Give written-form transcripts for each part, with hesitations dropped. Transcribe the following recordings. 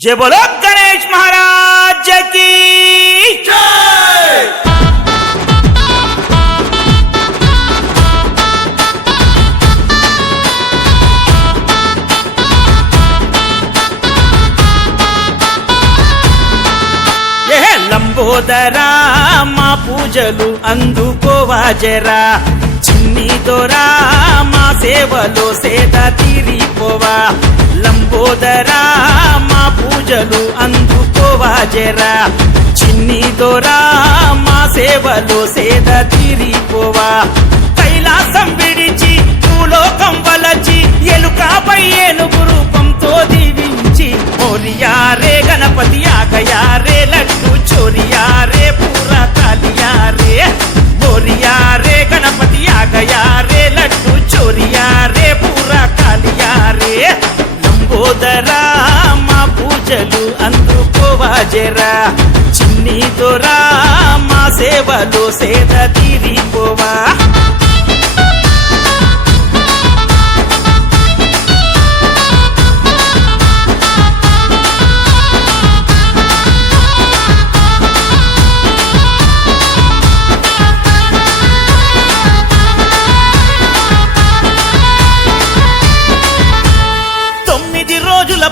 जय बोलो गणेश महाराज की जय। ये లంబోదరా మా పూజలు అందుకోవా జరా, చిన్ని దొరా మా సేవలో సేద తీరిపోవా. లంబోదరా మా పూజలు అందుకోవా జరా, చిన్ని దొరా మా సేవలో సేద తీరిపోవా. కైలాసం విడిచి భూలోకం వలచి ఎలుకపై ఏనుగు రూపంతో దీవించి, మోరియా రే గణపతి ఆగయా రే లడ్డు చోరియా రే పూరా కాలియా రే. మోరియా రే గణపతి ఆగయా రే లడ్డు చోరియా రే పూరా కాలియా రే. లంబోదరా మా పూజలు అందుకోవా జరా, చిన్ని దొరా మా సేవలో సేద తీరిపోవా.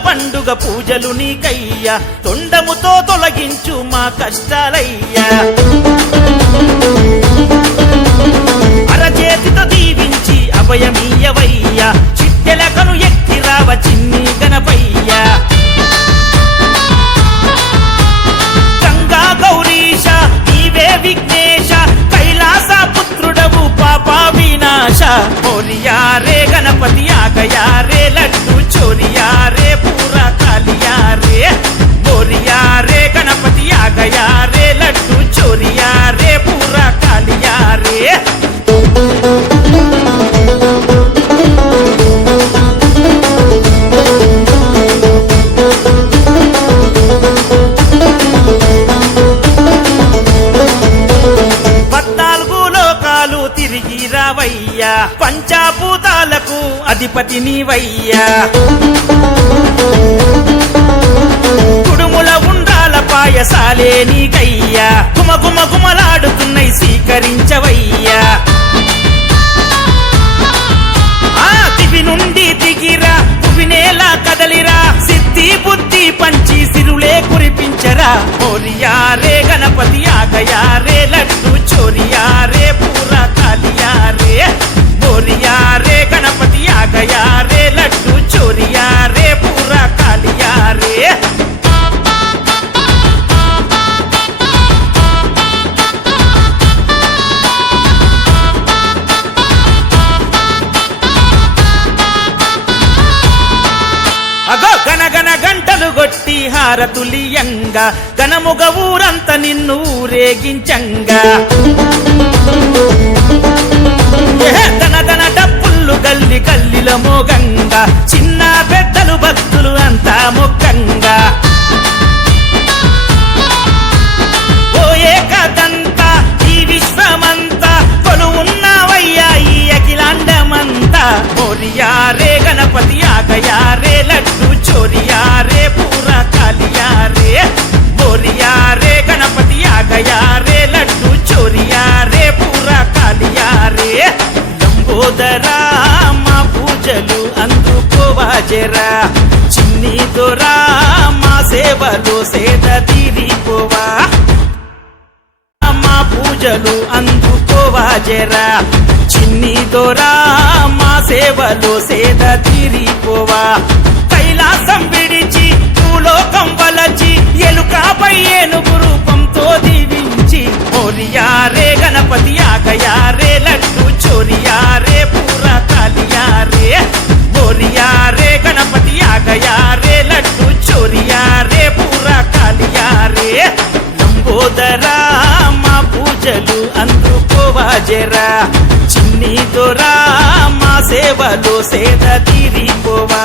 పండుగ పూజలు నీకయ్యా, తొండముతో తొలగించు మా కష్టాలయ్యా. అరచేతితో దీవించి అభయమీయవయ్యా, చిట్టెలకను ఎక్కిరావ చిన్ని గణపయ్యా. గంగా గౌరీశ నీవే విఘ్నేశ, కైలాస పుత్రుడవు పాప వినాశ. మోరియా రే గణపతి ఆగయా రే లడ్డు చోరియా రే పూరా కాలియా రే. మోరియా రే గణపతి ఆగయా రే లడ్డు చోరియా రే పూరా కాలియా రే. తిరిగి రావయ్యా, పంచాభూతాలకు అధిపతి నీవయ్యా. కుడుముల ఉండాల పాయసాలే నీకయ్యా, గుమగుమ గుమలాడుతున్నై స్వీకరించవయ్యా. ఆ దివి నుండి దిగిరా, భువినేలా కదలిరా, సిద్ధి బుద్ధి పంచి సిరులే కురిపించరా. మోరియా రే గణపతి ఆగయా రే లడ్డు చోరియా రే పూరా కాలియా రే. మోరియా రే గణపతి ఆగయా రే లడ్డు చోరియా రే పూరా కాలియా రే. అగో గనగన గంటలు గొట్టి హారతులియంగా, గణముగ ఊరంత నిన్ను ఊరేగించంగా. దన దన డప్పుళ్ళు గల్లి గల్లిల మోగంగా, చిన్న పెద్దలు భక్తులు అంతా మొక్కంగా. ఓ ఏకదంతా ఈ విశ్వమంతా కొలువున్నావయ్యా ఈ అఖిలాండమంతా. మోరియా రే గణపతి ఆగయా రే లడ్డు చోరియా రే పూరా కాలియా రే. మోరియా రే గణపతి ఆగయా రే లడ్డు చోరియా రే పూరా కాలియా రే. లంబోదరా మా పూజలు అందుకోవా జరా, చిన్ని దొరా మా సేవలో సేద తీరిపోవా. మా పూజలు అందుకోవా జరా, చిన్ని దొరా మా సేవలో సేద తీరిపోవా. కైలాసం విడిచి భూలోకం వలచి ఎలుకపై ఏనుగు రూపంతో దీవించి, మోరియా రే గణపతి ఆగయా రే లడ్డు చోరియా రే పూరా కాలియా రే. మోరియా రే గణపతి ఆగయా రే లడ్డు చోరియా రే పూరా కాలియా రే. లంబోదరా మా పూజలు అందుకోవా జరా, చిన్ని దొరా మా సేవలో సేద తీరిపోవా.